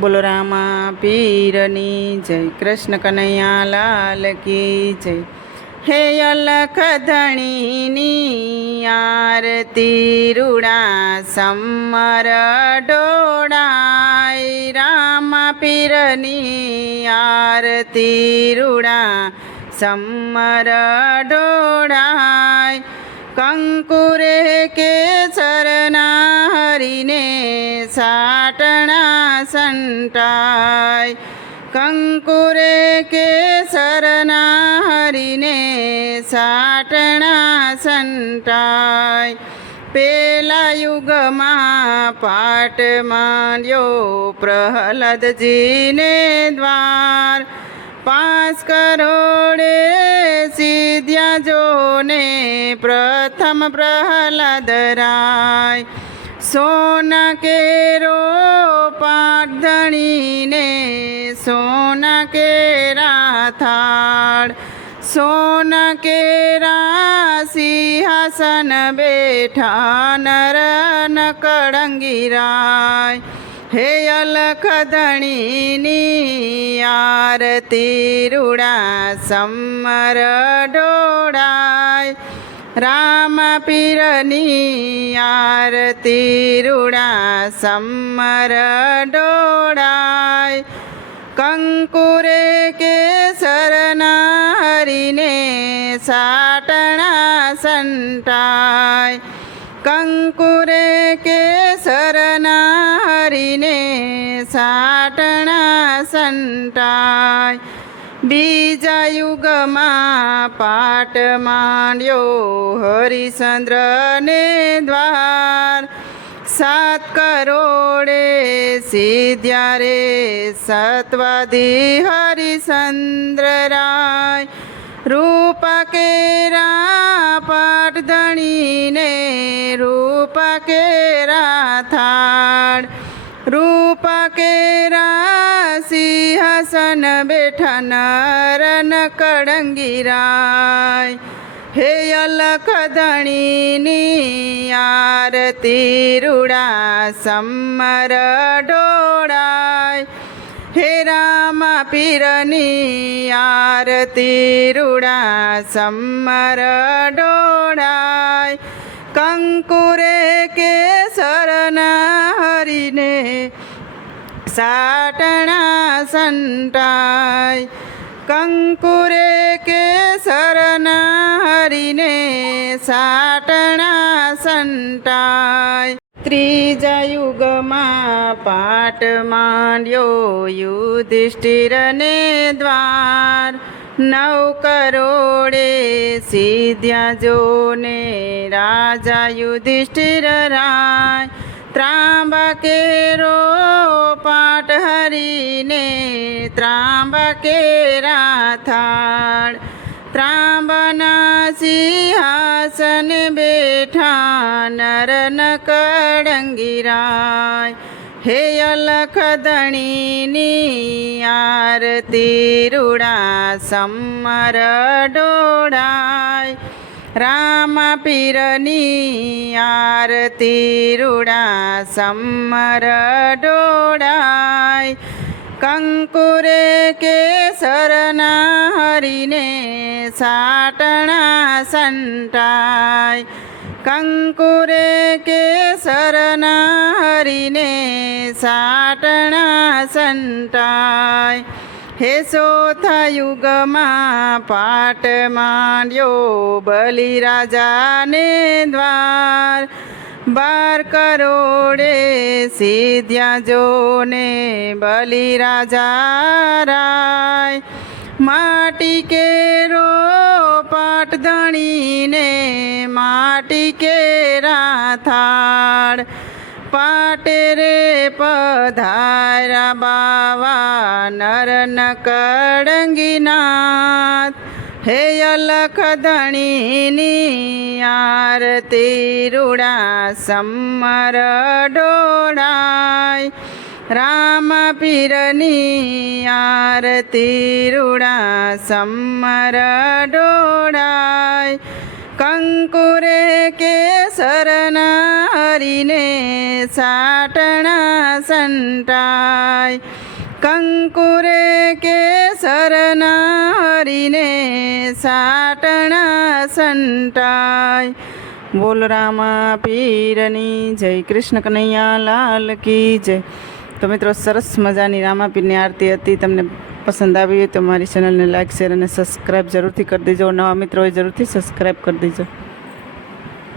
બોલો રામા પીરની જય, કૃષ્ણ કનૈયા લાલ કી જય. હે અલખ ધણીની આરતી રૂડા સમર ડોડાય રામા પીરની આરતી રૂડા સમર ડોડાય કંકુરે કેસરના હરીને સાટણા સંટાય કંકુરે કેસરના હરીને સાટણા સંટાય પેલા યુગમાં પાટ માંડ્યો પ્રહલાદજીને દ્વાર પાંચ કરોડે સિદ્ધ્યા જોને પ્રથમ પ્રહલાદ રાય સોના કેરો પાટધણીને સોના કેરા થાળ. સોના કેરા સિંહાસન બેઠા નર કળંગીરાય હે અલખધણીની આરતી રૂડા, સમર ડોડાય રામ પીરની આરતી રૂડા સમર ડોડાય કંકુરે કેસરના હરીને સાટણા સંટાય. કંકુરે કેસરના હરીને સાટણા સંટાય. બીજા યુગમાં પાટ માંડ્યો હરિચંદ્રને દ્વાર. સાત કરોડે સિદ્ધ્યા રે સત્વાદી હરિચંદ્ર રાય રૂપ કેરા પાટધણીને રૂપ કેરા સિંહાસન બેઠા નરન કળંગીરાય. હે અલખ ધણીની આરતી રૂડા સમર ડોળાય હે રામ પીરની આરતી રૂડા સમર ડોળાય કંકુરે કેસરના સાટણા સંટાય, કંકુરે કેસરના હરીને સાટણા સંટાય. ત્રીજા યુગમાં પાટ માંડ્યો યુધિષ્ઠિરને દ્વાર. નવ કરોડે સીધ્યા જોને રાજા યુધિષ્ઠિર રાય. ત્રાંબકેરો પાટ હરીને ત્રાંબકેરા થાળ ત્રાંબના સિંહાસન બેઠા નરન કડંગીરાય હે અલખદણીની આરતી રૂડા, સમર ડોળાય. રામ પીરની આરતી રૂડા સમર ડોડાય કંકુરે કેસરના હરીને સાટણા સંટાય. કંકુરે કેસરના હરીને સાટણા સંટાય. હે યુગમાં પાટ માંડ્યો બલિ રાજાને દ્વાર. બાર કરોડે સીધ્યા જોને બલિ રાજા રાય. માટી કેરો પાટ ધણીને માટી કેરા થાળ. પાટે રે પધારા બાવા નરન કડંગીનાથ હે અલખ ધણીની આરતી રૂડા સમર ડોડાય રામ પીરની આરતી રૂડા સમર ડોડાય કંકુરે કેસરના હરીને સં સંટાય કંકુરે કેસરના હરીને સાટણા સંટાય બોલ રામા પીરની જય કૃષ્ણ કનૈયા લાલ કી જય તો મિત્રો સરસ મજાની રામાપીરની આરતી હતી, તમને પસંદ આવી હોય તો મારી ચેનલને લાઈક શેર અને સબસ્ક્રાઈબ જરૂરથી કરી દેજો. નવા મિત્રો હોય જરૂરથી સબસ્ક્રાઈબ કરી દેજો.